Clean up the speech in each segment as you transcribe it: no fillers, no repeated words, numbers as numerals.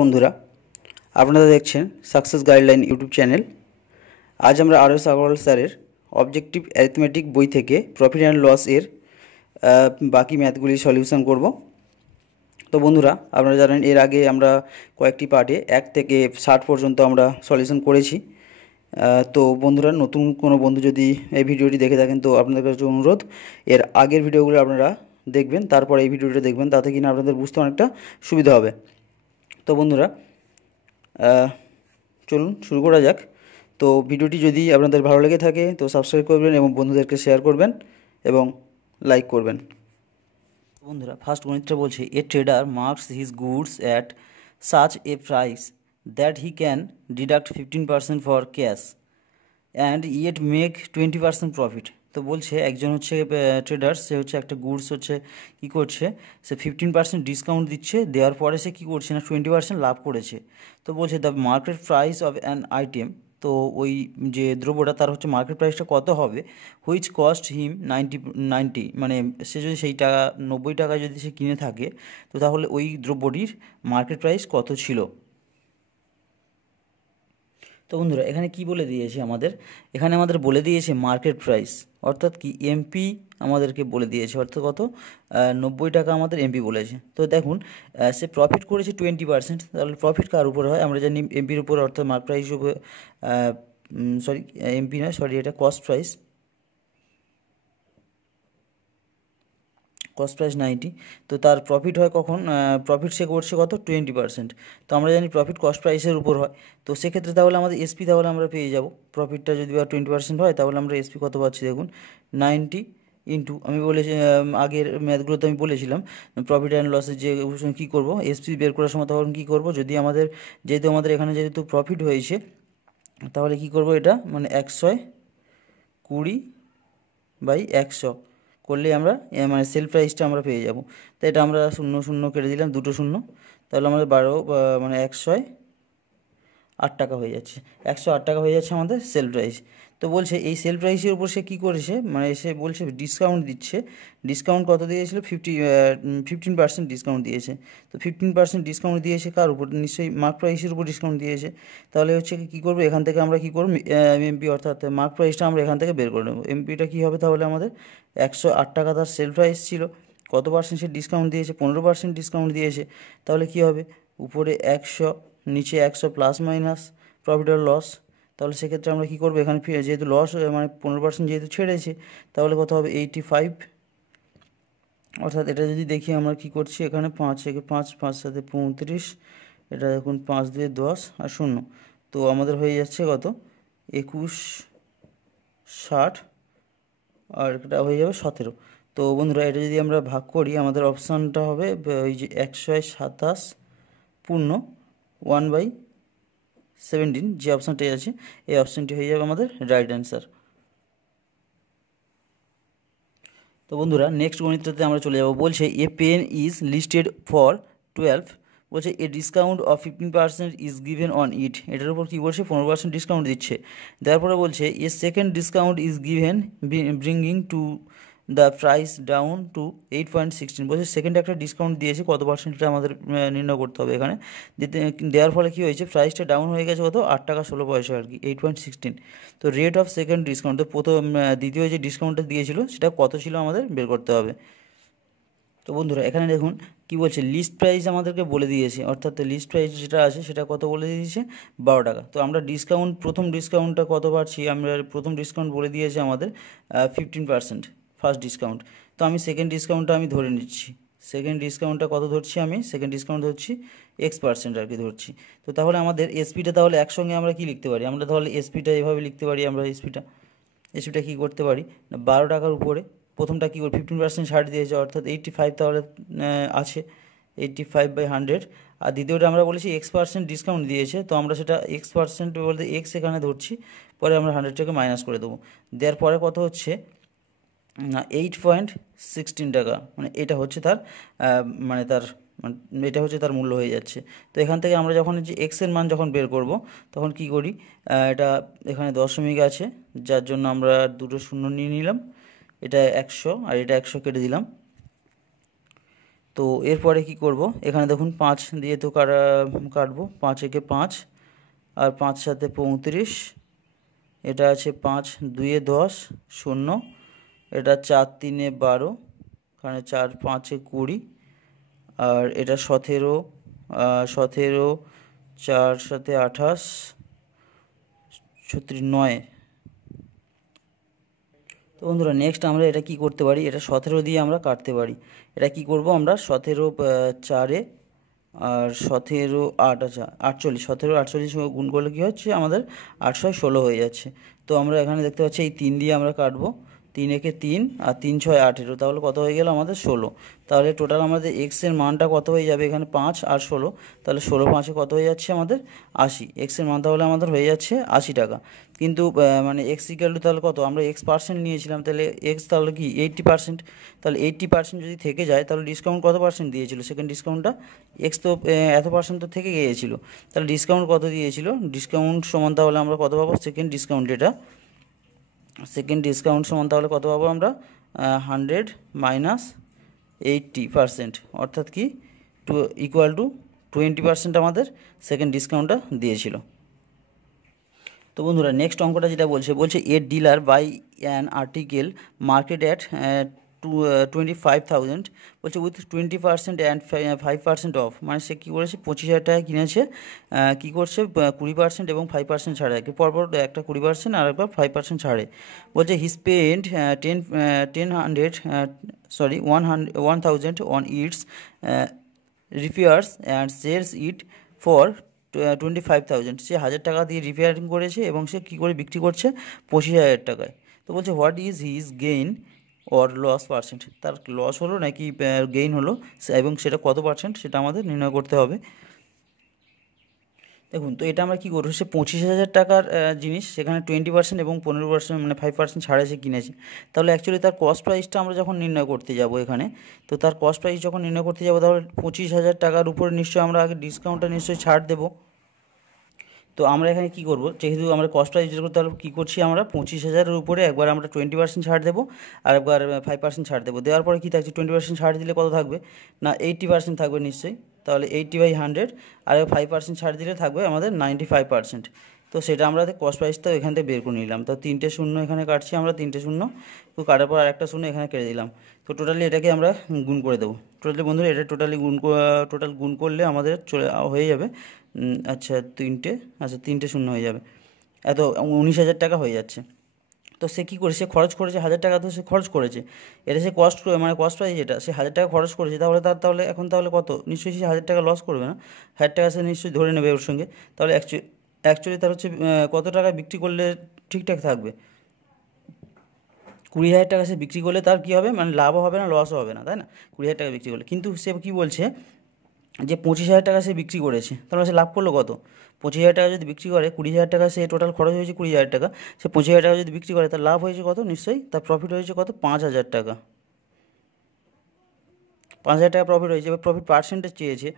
বন্ধুরা, আপনারা দেখছেন সাকসেস গাইডলাইন ইউটিউব চ্যানেল। আজ আমরা আর.এস. আগরওয়াল স্যারের অবজেক্টিভ অ্যারিথমেটিক বই থেকে প্রফিট অ্যান্ড লস এর বাকি ম্যাথগুলি সলিউশন করব। তো বন্ধুরা, আপনারা জানেন এর আগে আমরা কয়েকটি পার্টে 1 থেকে 60 পর্যন্ত আমরা সলিউশন করেছি। তো বন্ধুরা, নতুন কোনো বন্ধু যদি এই ভিডিওটি দেখে থাকেন তো আপনাদের কাছে অনুরোধ, এর আগের ভিডিওগুলো আপনারা দেখবেন, তারপর এই ভিডিওটা দেখবেন, তাতে কিনা আপনাদের বুঝতে অনেকটা সুবিধা হবে। তো বন্ধুরা, চলুন শুরু করা যাক। তো ভিডিওটি যদি আপনাদের ভালো লেগে থাকে তো সাবস্ক্রাইব করবেন এবং বন্ধুদেরকে শেয়ার করবেন এবং লাইক করবেন। বন্ধুরা, ফার্স্ট গণিতটা বলছে, এ tedder marks his goods at such a price that he can deduct 15% for cash and yet make 20% profit. তো বলছে একজন হচ্ছে ট্রেডার, সে হচ্ছে একটা গুডস হচ্ছে কী করছে, সে 15% ডিসকাউন্ট দিচ্ছে, দেওয়ার পরে সে কী করছে না 20% লাভ করেছে। তো বলছে the market price of an item, তো ওই যে দ্রব্যটা তার হচ্ছে মার্কেট প্রাইসটা কত হবে, হুইচ কস্ট হিম 90, মানে সে যদি সেই টাকা 90 টাকায় যদি সে কিনে থাকে তো তাহলে ওই দ্রব্যটির মার্কেট প্রাইস কত ছিল। তো বন্ধুরা, এখানে কি বলে দিয়েছে এখানে আমাদের বলে দিয়েছে মার্কেট প্রাইস, অর্থাৎ কি এমপি আমাদেরকে বলে দিয়েছে, অর্থাৎ কত 90 টাকা আমাদের এমপি বলেছে। তো দেখুন, সে প্রফিট করেছে 20%, তাহলে প্রফিট কার উপরে হয় আমরা জানি এমপির উপর, অর্থাৎ মার্কেট প্রাইস উপরে, এমপি নয়, এটা কস্ট প্রাইস 90। তো তার প্রফিট হয় কখন, প্রফিট সে করছে কত 20%। তো আমরা জানি প্রফিট কস্ট প্রাইসের উপর হয়। তো সেক্ষেত্রে তাহলে আমাদের এসপি তাহলে আমরা পেয়ে যাব, প্রফিটটা যদি 20% হয় তাহলে আমরা এসপি কত পাচ্ছি দেখুন 90 ইন্টু, আমি বলেছি আগের ম্যাথগুলোতে আমি বলেছিলাম প্রফিট অ্যান্ড লসের যে কী করবো, এসপি বের করার সময় তখন কী করবো, যদি যেহেতু আমাদের এখানে যেহেতু প্রফিট হয়েছে তাহলে কি করব, এটা মানে 120/100 করলে আমরা মানে সেল প্রাইসটা আমরা পেয়ে যাব। তো এটা আমরা 0 0 কেটে দিলাম, 2 শূন্য, তাহলে আমাদের 12 মানে 108 টাকা হয়ে যাচ্ছে, 108 টাকা হয়ে যাচ্ছে আমাদের সেল প্রাইস। তো বলছে এই সেল প্রাইসের উপর সে কী করেছে, মানে সে বলছে ডিসকাউন্ট দিচ্ছে, ডিসকাউন্ট কত দিয়েছিল 15% ডিসকাউন্ট দিয়েছে। তো 15% ডিসকাউন্ট দিয়েছে কার উপর, নিশ্চয়ই মার্ক প্রাইসের উপর ডিসকাউন্ট দিয়েছে। তাহলে হচ্ছে কী করবো, এখান থেকে আমরা কী করবো, এমপি অর্থাৎ মার্ক প্রাইসটা আমরা এখান থেকে বের করে নেবো। এমপিটা কী হবে তাহলে আমাদের 108 টাকা তার সেল প্রাইস ছিল, কত পার্সেন্ট সে ডিসকাউন্ট দিয়েছে, 15% ডিসকাউন্ট দিয়েছে। তাহলে কী হবে, উপরে 100 নিচে 100 প্লাস মাইনাস প্রফিট আর লস। তাহলে সেক্ষেত্রে আমরা কী করবো, এখানে যেহেতু লস মানে 15% যেহেতু ছেড়েছে তাহলে কত হবে 85, অর্থাৎ এটা যদি দেখি আমরা কী করছি, এখানে 5 থেকে 5, 5 7 35, এটা দেখুন 5 2 10 আর 0, তো আমাদের হয়ে যাচ্ছে কত 2160 আর এটা হয়ে যাবে 17। তো বন্ধুরা, এটা যদি আমরা ভাগ করি আমাদের অপশানটা হবে ওই যে 127 পূর্ণ 1/17, যে অপশানটি আছে এই অপশানটি হয়ে যাবে আমাদের রাইট অ্যান্সার। তো বন্ধুরা, নেক্সট গণিতটাতে আমরা চলে যাব। বলছে a pen is listed for 12, বলছে a discount of 15% is given on it, এটার উপর কী বলছে 15% ডিসকাউন্ট দিচ্ছে। তারপরে বলছে a second discount is given bringing to the price down to 8.16, বলছে সেকেন্ড একটা ডিসকাউন্ট দিয়েছে, কত পার্সেন্ট এটা আমাদের নির্ণয় করতে হবে। এখানে দেওয়ার ফলে কী হয়েছে, প্রাইসটা ডাউন হয়ে গেছে কত 8 টাকা 16 পয়সা আর কি, 8.16। তো রেট অফ সেকেন্ড ডিসকাউন্ট, তো দ্বিতীয় যে ডিসকাউন্টটা দিয়েছিল সেটা কত ছিল আমাদের বের করতে হবে। তো বন্ধুরা, এখানে দেখুন কি বলছে, লিস্ট প্রাইস আমাদেরকে বলে দিয়েছে, অর্থাৎ লিস্ট প্রাইস যেটা আছে সেটা কত বলে দিয়েছে 12 টাকা। তো আমরা ডিসকাউন্ট, প্রথম ডিসকাউন্টটা কত পাচ্ছি, আমরা প্রথম ডিসকাউন্ট বলে দিয়েছে আমাদের 15% ফার্স্ট ডিসকাউন্ট। তো আমি সেকেন্ড ডিসকাউন্টটা আমি ধরে নিচ্ছি, সেকেন্ড ডিসকাউন্টটা কত ধরছি, আমি সেকেন্ড ডিসকাউন্ট ধরছি X% আর কি ধরছি। তো তাহলে আমাদের এসপিটা তাহলে একসঙ্গে আমরা কি লিখতে পারি, আমরা তাহলে এসপিটা এভাবে লিখতে পারি, আমরা এসপিটা কী করতে পারি না 12 টাকার উপরে প্রথমটা কী করে 15% ছাড় দিয়েছে, অর্থাৎ 85 তাহলে আছে 85/100, আর দ্বিতীয়টা আমরা বলেছি X% ডিসকাউন্ট দিয়েছে, তো আমরা সেটা X% বলতে এক্স এখানে ধরছি, পরে আমরা 100টাকে মাইনাস করে দেবো, দেওয়ার পরে কত হচ্ছে না 8.16 টাকা, মানে এটা হচ্ছে তার এটা হচ্ছে তার মূল্য হয়ে যাচ্ছে। তো এখান থেকে আমরা যখন যে এক্সের মান যখন বের করব তখন কি করি, এটা এখানে দশমিক আছে যার জন্য আমরা 2 শূন্য নিয়ে নিলাম, এটা 100 আর এটা 100 কেটে দিলাম। তো তো এরপরে কি করব, এখানে দেখুন 5 দিয়ে তো কাটবো, 5 একে 5 আর 5 সাথে 35, এটা আছে 5 2 10 0, এটা 4 3 12, এখানে 4 5 20, আর এটা 17, 4 সাথে 28 36 9। তো বন্ধুরা নেক্সট আমরা এটা কি করতে পারি, এটা 17 দিয়ে আমরা কাটতে পারি। এটা কি করব আমরা, 17 4 আর 17 8, আচ্ছা 48, 17 48 গুণ করলে কী হচ্ছে আমাদের 8 6 16 হয়ে যাচ্ছে। তো আমরা এখানে দেখতে পাচ্ছি এই 3 দিয়ে আমরা কাটবো, 3 একে 3 আর 3 6 18, তাহলে কত হয়ে গেল আমাদের 16। তাহলে টোটাল আমাদের এক্সের মানটা কত হয়ে যাবে, এখানে 5 আর 16, তাহলে 16 5-এ কত হয়ে যাচ্ছে আমাদের 80। এক্সের মান তাহলে আমাদের হয়ে যাচ্ছে 80 টাকা। কিন্তু মানে এক্স ইকুয়াল টু তাহলে কত, আমরা এক্স পার্সেন্ট নিয়েছিলাম, তাহলে এক্স তাহলে কি 80%, তাহলে 80% যদি থেকে যায় তাহলে ডিসকাউন্ট কত পার্সেন্ট দিয়েছিল, সেকেন্ড ডিসকাউন্টটা এক্স তো এত পার্সেন্ট তো থেকে গিয়েছিল, তাহলে ডিসকাউন্ট কত দিয়েছিল, ডিসকাউন্ট সমান তাহলে আমরা কত পাবো, সেকেন্ড ডিসকাউন্ট, এটা সেকেন্ড ডিসকাউন্ট সমান তাহলে কত পাবো আমরা 100 মাইনাস 80%, অর্থাৎ কি ইকুয়াল টু 20% আমাদের সেকেন্ড ডিসকাউন্টটা দিয়েছিল। তো বন্ধুরা নেক্সট অঙ্কটা যেটা বলছে a dealer buy an article marked at 25,000, বলছে উইথ 20% অ্যান্ড 5% অফ, মানে সে কী করেছে 25,000 টাকা কিনেছে, কী করছে 20% এবং 5% ছাড়ে, পরপর একটা 20% আর একবার 5% ছাড়ে। বলছে he spend 1,000 on its repairs and sells it for 25,000, সে 1,000 টাকা দিয়ে রিপেয়ারিং করেছে এবং সে কী করে বিক্রি করছে 25,000 টাকায়। তো বলছে what is his gain or loss percent, তার লস হলো নাকি গেইন হলো, এবং সেটা কত পার্সেন্ট সেটা আমাদের নির্ণয় করতে হবে। দেখুন তো এটা আমরা কী করবো, সে 25,000 টাকার জিনিস, সেখানে 20% এবং 15% মানে 5% ছাড়ে সে কিনেছে, তাহলে অ্যাকচুয়ালি তার কস্ট প্রাইসটা আমরা যখন নির্ণয় করতে যাব এখানে, তো তার কস্ট প্রাইস যখন নির্ণয় করতে যাব তাহলে 25,000 টাকার উপরে নিশ্চয়ই আমরা আগে ডিসকাউন্টটা নিশ্চয়ই ছাড় দেবো। তো আমরা এখানে কী করবো, যেহেতু আমরা কস্ট প্রাইস করতে, তাহলে কী করছি আমরা 25,000-এর উপরে একবার আমরা 20% ছাড় দেবো আর একবার 5% ছাড় দেবো, দেওয়ার পরে কী থাকছে 20% ছাড় দিলে কত থাকবে না 80% থাকবে নিশ্চয়ই, তাহলে 80/100, আর 5% ছাড় দিলে থাকবে আমাদের 95%। তো সেটা আমরা কস্ট প্রাইসটা এখান থেকে বের করে নিলাম। তো 3টে শূন্য এখানে কাটছি আমরা, 3টে শূন্য, তো কাটার পর আরেকটা শূন্য এখানে কেটে দিলাম। তো টোটালি এটাকে আমরা গুণ করে দেবো, টোটালি বন্ধুরা এটা টোটাল গুণ করলে আমাদের হয়ে যাবে, আচ্ছা 3টে শূন্য হয়ে যাবে, এত 19,000 টাকা হয়ে যাচ্ছে। তো সে কী করে, সে খরচ করেছে 1,000 টাকা, তো সে খরচ করেছে, এটা সে কস্ট মানে কস্ট প্রাইস, এটা সে 1,000 টাকা খরচ করেছে, তাহলে এখন তাহলে কত, নিশ্চয়ই সে 1,000 টাকা লস করবে না, 1,000 টাকা সে নিশ্চয়ই ধরে নেবে ওর সঙ্গে, তাহলে অ্যাকচুয়ালি তার হচ্ছে কত টাকা বিক্রি করলে ঠিকঠাক থাকবে, 20,000 টাকা সে বিক্রি করলে তার কী হবে, মানে লাভও হবে না লসও হবে না, তাই না, 20,000 টাকা বিক্রি করলে। কিন্তু সে কী বলছে যে 25,000 টাকা সে বিক্রি করেছে, তাহলে সে লাভ করলো কত, 25,000 টাকা যদি বিক্রি করে, 20,000 টাকা সে টোটাল খরচ হয়েছে 20,000 টাকা, সে 25,000 টাকা যদি বিক্রি করে তার লাভ হয়েছে কত, নিশ্চয়ই তার প্রফিট হয়েছে কত 5,000 টাকা, 5,000 টাকা প্রফিট হয়েছে। এবার প্রফিট পার্সেন্টেজ চেয়েছে,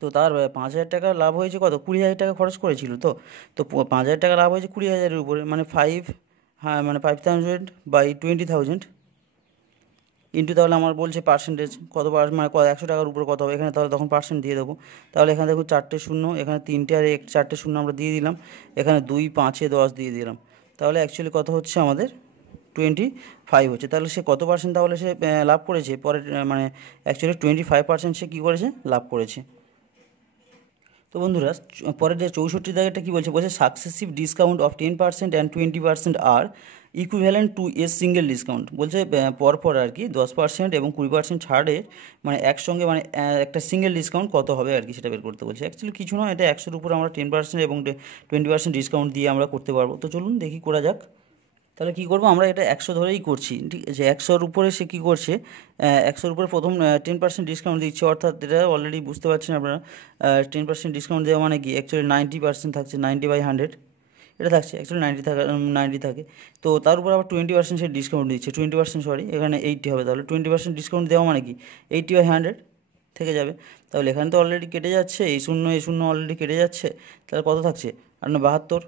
তো তার 5,000 টাকা লাভ হয়েছে কত, 20,000 টাকা খরচ করেছিল, তো 5,000 টাকা লাভ হয়েছে 20,000-এর উপরে, মানে 5,000 বাই 20,000 ইন্টু, তাহলে আমার বলছে পার্সেন্টেজ কত, মানে 100 টাকার উপরে কত হবে এখানে, তাহলে তখন পার্সেন্ট দিয়ে দেবো। তাহলে এখানে দেখুন 4টে শূন্য, এখানে 3টে আর 4টে শূন্য আমরা দিয়ে দিলাম, এখানে 2 5 10 দিয়ে দিলাম, তাহলে অ্যাকচুয়ালি কত হচ্ছে আমাদের 25 হচ্ছে। তাহলে সে কত পার্সেন্ট তাহলে সে লাভ করেছে, পরে মানে অ্যাকচুয়ালি 25% সে কী করেছে, লাভ করেছে। তো বন্ধুরা পরের যে 64 দাগেরটা কী বলছে সাকসেসিভ ডিসকাউন্ট অফ 10% অ্যান্ড 20% আর equivalent to a single discount, বলছে পরপর আর কি 10% এবং 20% ছাড়ে, মানে একসঙ্গে মানে একটা সিঙ্গেল ডিসকাউন্ট কত হবে আর কি সেটা বের করতে বলছে। অ্যাকচুয়ালি কিছু নয়, এটা 100-এর উপর আমরা 10% এবং 20% ডিসকাউন্ট দিয়ে আমরা করতে পারবো। তো চলুন দেখি করা যাক। তাহলে কী করবো, আমরা এটা 100 ধরেই করছি, ঠিক আছে, 100-র উপরে সে কী করছে, 100-র উপরে প্রথম 10% ডিসকাউন্ট দিচ্ছে, অর্থাৎ এটা অলরেডি বুঝতে পারছেন আপনারা, 10% ডিসকাউন্ট দেওয়া মানে কি অ্যাকচুয়ালি 90% থাকছে, 90/100 এটা থাকছে, অ্যাকচুয়ালি 90 থাকে, তো তার উপর আবার 20% সে ডিসকাউন্ট দিচ্ছে, 20% সরি এখানে 80 হবে, তাহলে 20% ডিসকাউন্ট দেওয়া মানে কি 80/100 থেকে যাবে। তাহলে এখানে তো অলরেডি কেটে যাচ্ছে, এই শূন্য অলরেডি কেটে যাচ্ছে, তাহলে কত থাকছে, আর না 72,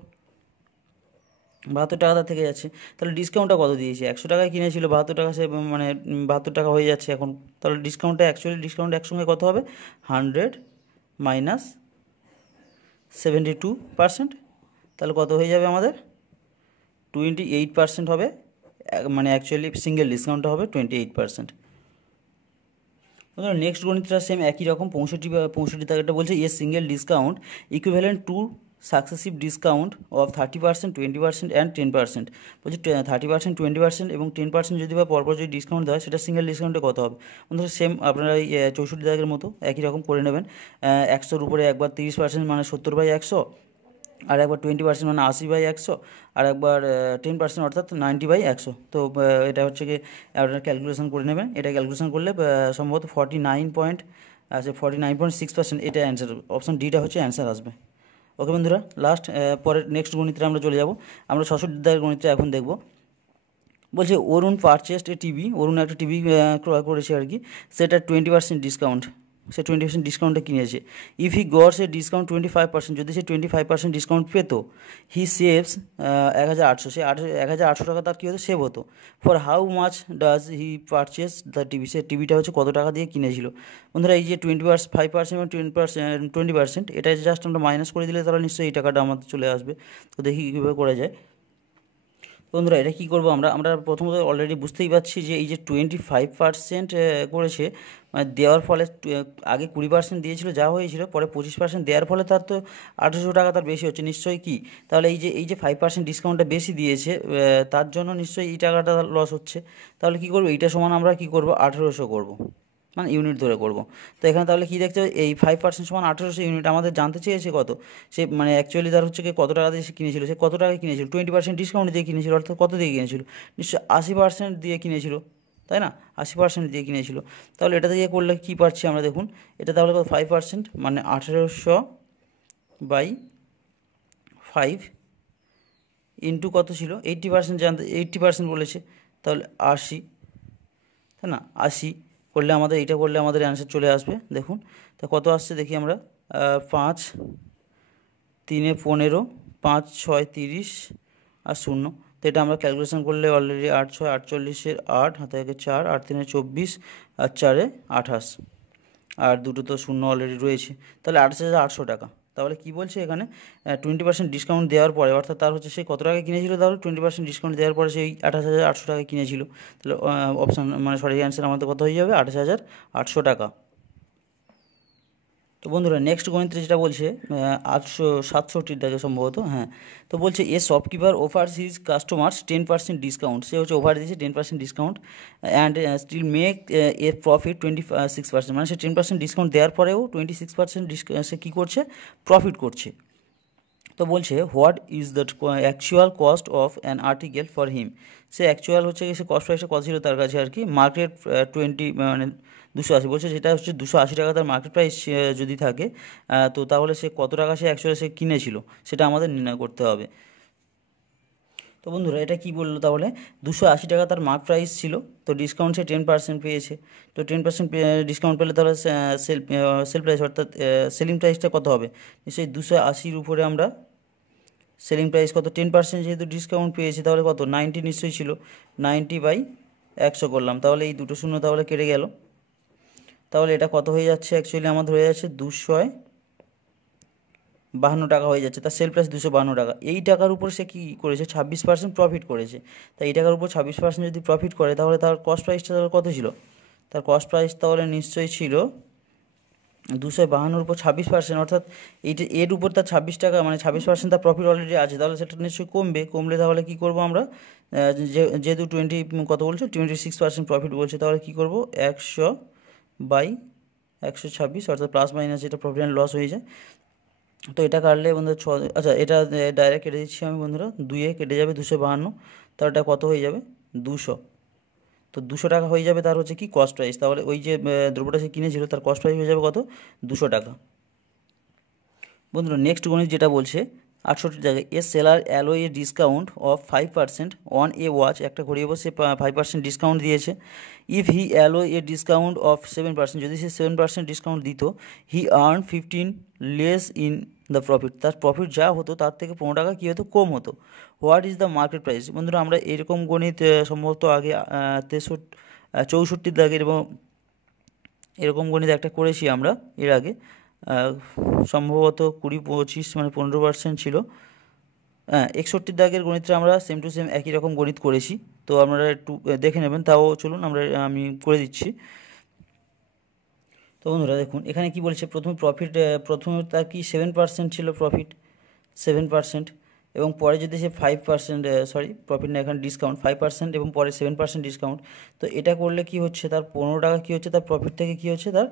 ৭২ টাকা তার থেকে যাচ্ছে। তাহলে ডিসকাউন্টটা কত দিয়েছে? 100 টাকায় কিনেছিল, ৭২ টাকা সে মানে ৭২ টাকা হয়ে যাচ্ছে এখন। তাহলে ডিসকাউন্টটা অ্যাকচুয়ালি ডিসকাউন্ট একসঙ্গে কত হবে? 100 মাইনাস 72%। তাহলে কত হয়ে যাবে আমাদের? 28% হবে, মানে অ্যাকচুয়ালি সিঙ্গেল ডিসকাউন্টটা হবে 28%। নেক্সট গণিতটা সেম একই রকম, 65 টাকাটা বলছে এ single discount equivalent to successive discount of 30%, 20% and 10%। বলছে 30%, 20% এবং 10% যদি বা পরপর যদি ডিসকাউন্ট দেয় সেটা সিঙ্গেল ডিসকাউন্টে কত হবে? বন্ধুরা সেম আপনারা এই 64 দাগের মতো একই রকম করে নেবেন। 100-র উপরে একবার 30% মানে 70/100, আর একবার 20% মানে 80/100, আর একবার 10% অর্থাৎ 90/100। তো এটা হচ্ছে কি আপনারা ক্যালকুলেশন করে নেবেন। এটা ক্যালকুলেশন করলে সম্ভবত 49.6% এটা অ্যান্সার, অপশন ডিটা হচ্ছে অ্যান্সার আসবে। ওকে বন্ধুরা, লাস্ট পরের নেক্সট গণিতে আমরা চলে যাব। আমরা 66 দাগের গণিতটা এখন দেখব। বলছে অরুণ পারচেসড এ টিভি, অরুণ একটা টিভি ক্রয় করেছে আর কি, সেটা 20% ডিসকাউন্ট, সে 20% ডিসকাউন্টে কিনেছে। ইফ হি গটস এ ডিসকাউন্ট 25%, যদি সে 25% ডিসকাউন্ট পেত, হি সেভস 1800, সে 1800 টাকা তার কী হতো? সেভ হতো। For how much does he purchase the TV, সে টিভিটা হচ্ছে কত টাকা দিয়ে কিনেছিল? বন্ধুরা এই যে 25% এবং 20%, এটা জাস্ট আমরা মাইনাস করে দিলে তাহলে নিশ্চয়ই এই টাকাটা আমাদের চলে আসবে। তো দেখি কীভাবে করা যায়। বন্ধুরা এটা কী করবো আমরা প্রথমত অলরেডি বুঝতেই পারছি যে এই যে 25% করেছে, মানে দেওয়ার ফলে আগে 20% দিয়েছিল যা হয়েছিল, পরে 25% দেওয়ার ফলে তার তো 1800 টাকা তার বেশি হচ্ছে নিশ্চয়ই। কি তাহলে এই যে 5% ডিসকাউন্টটা বেশি দিয়েছে, তার জন্য নিশ্চয়ই এই টাকাটা লস হচ্ছে। তাহলে কী করবো? এইটা সমান আমরা কী করবো? 1800 করবো, মানে ইউনিট ধরে করব। তো এখানে তাহলে কী দেখতে হবে? এই 5% সমান 1800 ইউনিট আমাদের জানতে চেয়েছে কত, সে মানে অ্যাকচুয়ালি তার হচ্ছে কি কত টাকা দিয়ে সে কিনেছিল, সে কত টাকায় কিনেছিল? 20% ডিসকাউন্ট দিয়ে কিনেছিল, অর্থাৎ কত দিয়ে কিনেছিল? নিশ্চয়ই 80% দিয়ে কিনেছিল, তাই না? 80% দিয়ে কিনেছিল। তাহলে এটা দিয়ে করলে কী পাচ্ছি আমরা দেখুন, এটা তাহলে কত? 5% মানে 1800/5 ইন্টু কত ছিল? 80% জানতে, 80% বলেছে, তাহলে 80, তাই না? 80 করলে আমাদের, এইটা করলে আমাদের অ্যান্সার চলে আসবে। দেখুন তা কত আসছে দেখি আমরা, 5 3 15, 5 6 30 আর 0। তো এটা আমরা ক্যালকুলেশন করলে অলরেডি 8 6 48, 8 হাতে 4, 8 3 24 আর 4 28, আর দুটো তো শূন্য অলরেডি রয়েছে, তাহলে 28,800 টাকা। তাহলে কি বলছে এখানে? 20% ডিসকাউন্ট দেওয়ার পরে, অর্থাৎ তার হচ্ছে সে কত টাকায় কিনেছিল? তাহলে 20% ডিসকাউন্ট দেওয়ার পরে সেই 28,800 টাকায় কিনেছিল। তাহলে অপশান মানে সঠিক অ্যান্সার আমাদের কত হয়ে যাবে? 28,800 টাকা। তো বন্ধুরা নেক্সট গণিতে যেটা বলছে 867 টাকা সম্ভবত, হ্যাঁ। তো বলছে a shopkeeper offers his customers 10% discount, সে হচ্ছে ওভার দিয়েছে 10% discount and still make a profit 26%, মানে সে 10% ডিসকাউন্ট দেওয়ার পরেও 26% সে কী করছে? প্রফিট করছে। তো বলছে what is the actual cost of an article for him, say actual হচ্ছে সে কস্ট প্রাইসটা কত ছিল তার কাছে আর কি, মার্কেট 20 মানে 280, বলছে যেটা হচ্ছে 280 টাকা তার মার্কেট প্রাইস যদি থাকে, তো তাহলে সে কত টাকা সে অ্যাকচুয়ালি সে কিনেছিল সেটা আমাদের নির্ণয় করতে হবে। তো বন্ধুরা এটা কি বললো? তাহলে 280 টাকা তার মার্ক প্রাইস ছিল, তো ডিসকাউন্ট সে 10% পেয়েছে। তো 10% ডিসকাউন্ট পেলে তাহলে সেল প্রাইস অর্থাৎ সেলিং প্রাইসটা কত হবে? নিশ্চয়ই 280-র উপরে আমরা সেলিং প্রাইস কত? 10% যেহেতু ডিসকাউন্ট পেয়েছে তাহলে কত? 90 নিশ্চয়ই ছিল, 90/100 করলাম, তাহলে এই দুটো শূন্য তাহলে কেটে গেল। তাহলে এটা কত হয়ে যাচ্ছে? অ্যাকচুয়ালি আমাদের হয়ে যাচ্ছে 252 টাকা হয়ে যাচ্ছে, তার সেল প্রাইস 252 টাকা। এই টাকার উপর সে কী করেছে? 26% প্রফিট করেছে। তাই এই টাকার উপর 26% যদি প্রফিট করে তাহলে তার কস্ট প্রাইসটা তাহলে কত ছিল? তার কস্ট প্রাইস তাহলে নিশ্চয়ই ছিল 252-র উপর 26%, অর্থাৎ এইটা এর উপর তার 26 টাকা, মানে 26% তার প্রফিট অলরেডি আছে, তাহলে সেটা নিশ্চয়ই কমলে তাহলে কী করবো আমরা? যেহেতু 20 কত বলছে? 26% প্রফিট বলছে, তাহলে কী করবো? 100/126, অর্থাৎ প্লাস মাইনাস যেটা প্রফিট অ্যান্ড লস হয়ে যায়। তো এটা কাটলে বন্ধুরা আচ্ছা এটা ডাইরেক্ট কেটে দিচ্ছি আমি বন্ধুরা, 2-এ কেটে যাবে 252, তাহলে এটা কত হয়ে যাবে? 200। তো 200 টাকা হয়ে যাবে তার হচ্ছে কি কস্ট প্রাইস। তাহলে ওই যে দ্রব্যটা সে কিনেছিল তার কস্ট প্রাইস হয়ে যাবে কত? 200 টাকা। বন্ধুরা নেক্সট গণিত যেটা বলছে 68 জায়গায় a seller allow a discount of 5% on a watch, একটা ঘড়ির উপর সে 5% ডিসকাউন্ট দিয়েছে। If he allow a discount of 7%, যদি সে 7% ডিসকাউন্ট দিত, he earn 15 less in the profit, তার প্রফিট যা হতো তার থেকে 15 টাকা কী হতো, কম হতো। What is the market price? বন্ধুরা আমরা এরকম গণিত সম্ভবত আগে 64 দাগের এবং এরকম গণিত একটা করেছি আমরা এর আগে, সম্ভবত 20-25 মানে 15% ছিল। 61 দাগের গণিতটা আমরা সেম টু সেম একই রকম গণিত করেছি, তো আপনারা একটু দেখে নেবেন। তাও চলুন আমি করে দিচ্ছি। তো বন্ধুরা দেখুন এখানে কি বলছে, প্রথমে তার কি 7% ছিল প্রফিট, 7%, এবং পরে যদি সে 5% প্রফিট না, এখানে ডিসকাউন্ট 5% এবং পরে 7% ডিসকাউন্ট, তো এটা করলে কি হচ্ছে, তার 15 টাকা কী হচ্ছে, তার প্রফিট থেকে কী হচ্ছে, তার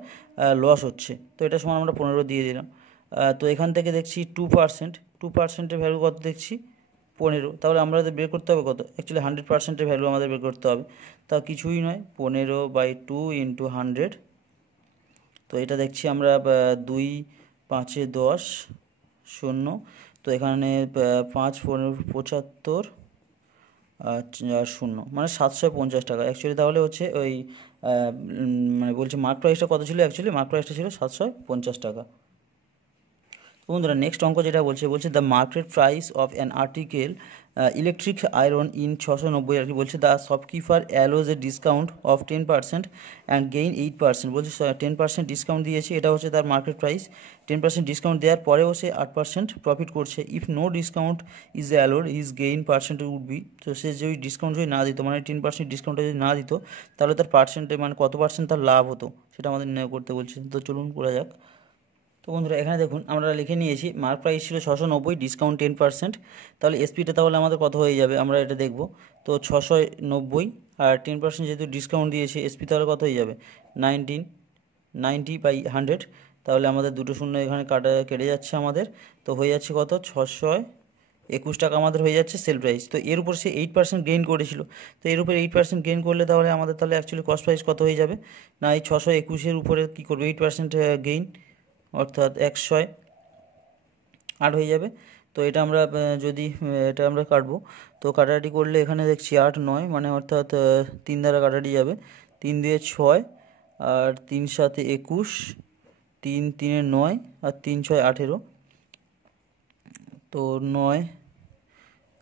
লস হচ্ছে। তো এটা সমান আমরা 15 দিয়ে দিলাম। তো এখান থেকে দেখছি 2%-এর ভ্যালু কত দেখছি, 15। তাহলে আমাদের বের করতে হবে কত, অ্যাকচুয়ালি 100%-এর ভ্যালু আমাদের বের করতে হবে। তা কিছুই নয়, 15/2 × 100। তো এটা দেখছি আমরা 2 5 10 0। তো এখানে 5 15 75 আর 0 মানে 750 টাকা অ্যাকচুয়ালি। তাহলে হচ্ছে ওই মানে বলছে মার্ক প্রাইসটা কত ছিল, অ্যাকচুয়ালি মার্ক প্রাইসটা ছিল 750 টাকা। তো বন্ধুরা নেক্সট অঙ্ক যেটা বলছে the market price of an article electric iron in 690 আর কি বলছে, the shopkeeper allows A discount of 10% and gain 8%। বলছে 10% ডিসকাউন্ট দিয়েছে, এটা হচ্ছে তার মার্কেট প্রাইস। 10% ডিসকাউন্ট দেওয়ার পরেও সে 8% প্রফিট করছে। If no discount is allowed his gain percent would be, তো সে যদি ডিসকাউন্ট যদি না দিত, মানে 10% ডিসকাউন্টটা যদি না দিত, তাহলে তার পার্সেন্টে মানে কত পার্সেন্ট তার লাভ হতো সেটা আমাদের নির্ণয় করতে বলছে। তো চলুন করা যাক। তো বন্ধুরা এখানে দেখুন আমরা লিখে নিয়েছি মার্ক প্রাইস ছিল 690, ডিসকাউন্ট 10%, তাহলে এসপিটা তাহলে আমাদের কত হয়ে যাবে আমরা এটা দেখব। তো 690 আর 10% যেহেতু ডিসকাউন্ট দিয়েছে, এসপি তাহলে কত হয়ে যাবে, 90/100। তাহলে আমাদের দুটো শূন্য এখানে কেটে যাচ্ছে আমাদের, তো হয়ে যাচ্ছে কত, 621 টাকা আমাদের হয়ে যাচ্ছে সেল প্রাইস। তো এর উপর সে 8% গেইন করেছিল, তো এর উপরে 8% গেইন করলে তাহলে আমাদের তাহলে অ্যাকচুয়ালি কস্ট প্রাইস কত হয়ে যাবে না, এই 621-এর উপরে কী করবে, 8% গেইন, অর্থাৎ 108 হয়ে যাবে। তো এটা আমরা যদি এটা আমরা কাটবো, তো কাটাকাটি করলে এখানে দেখছি 8 9 মানে অর্থাৎ 3 দ্বারা কাটাটি যাবে, 3 2 6 আর 3 7 21, 3 3 9 আর 3 6 18। তো 9,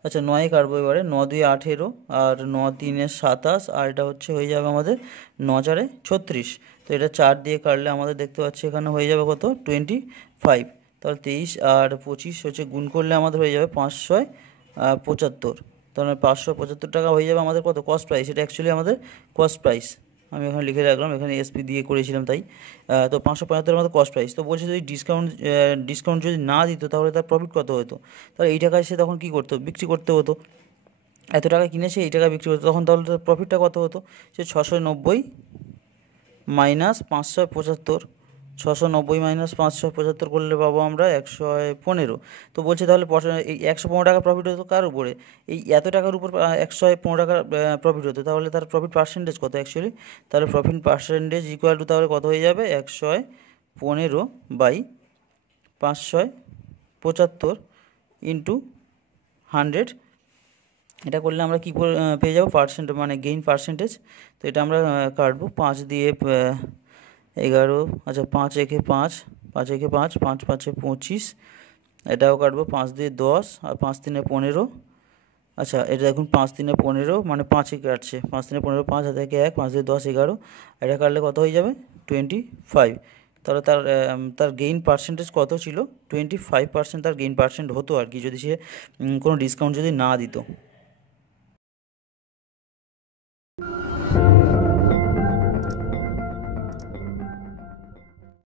আচ্ছা 9 কাটবো এবারে, 9 2 18 আর 9 3 27 আর এটা হচ্ছে হয়ে যাবে আমাদের 9 4 36। তো এটা 4 দিয়ে কাটলে আমাদের দেখতে পাচ্ছি এখানে হয়ে যাবে কত, 25। তাহলে 23 আর 25 হচ্ছে গুণ করলে আমাদের হয়ে যাবে 575। তাহলে 575 টাকা হয়ে যাবে আমাদের কত, কস্ট প্রাইস। এটা অ্যাকচুয়ালি আমাদের কস্ট প্রাইস, আমি ওখানে লিখে রাখলাম, এখানে এসপি দিয়ে করেছিলাম তাই। তো 575 আমাদের কস্ট প্রাইস। তো বলছে যদি ডিসকাউন্ট যদি না দিত তাহলে তার প্রফিট কত হতো, তাহলে এই টাকায় সে তখন কী করতো, বিক্রি করতে হতো। এত টাকা কিনেছে, এই টাকা বিক্রি করতো, তখন তাহলে তার প্রফিটটা কত হতো, সে 690 মাইনাস 575, 690 মাইনাস 575 করলে পাবো আমরা 115। তো বলছে তাহলে এই 115 টাকা প্রফিট হতো কার উপরে, এই এত টাকার উপর 115 টাকা প্রফিট হতো, তাহলে তার প্রফিট পার্সেন্টেজ কত অ্যাকচুয়ালি, তাহলে প্রফিট পার্সেন্টেজ ইকুয়াল টু তাহলে কত হয়ে যাবে, 115/575 ইন্টু 100। এটা করলে আমরা কী পেয়ে যাবো, পার্সেন্ট মানে গেইন পার্সেন্টেজ। তো এটা আমরা কাটবো, 5 দিয়ে 11, আচ্ছা 5 একে 5, 5 একে 5, 5 5 25, এটাও কাটবো 5 দিয়ে 10 আর 5 3 15। আচ্ছা এটা দেখুন 5 3 15 মানে 5 কাটছে, 5 3 15, 5 হাতে 1, 5 দিয়ে 10 11, এটা কাটলে কত হয়ে যাবে, 25। তাহলে তার গেইন পার্সেন্টেজ কত ছিল, 25% তার গেইন পার্সেন্ট হতো আর কি, যদি সে কোনো ডিসকাউন্ট যদি না দিত।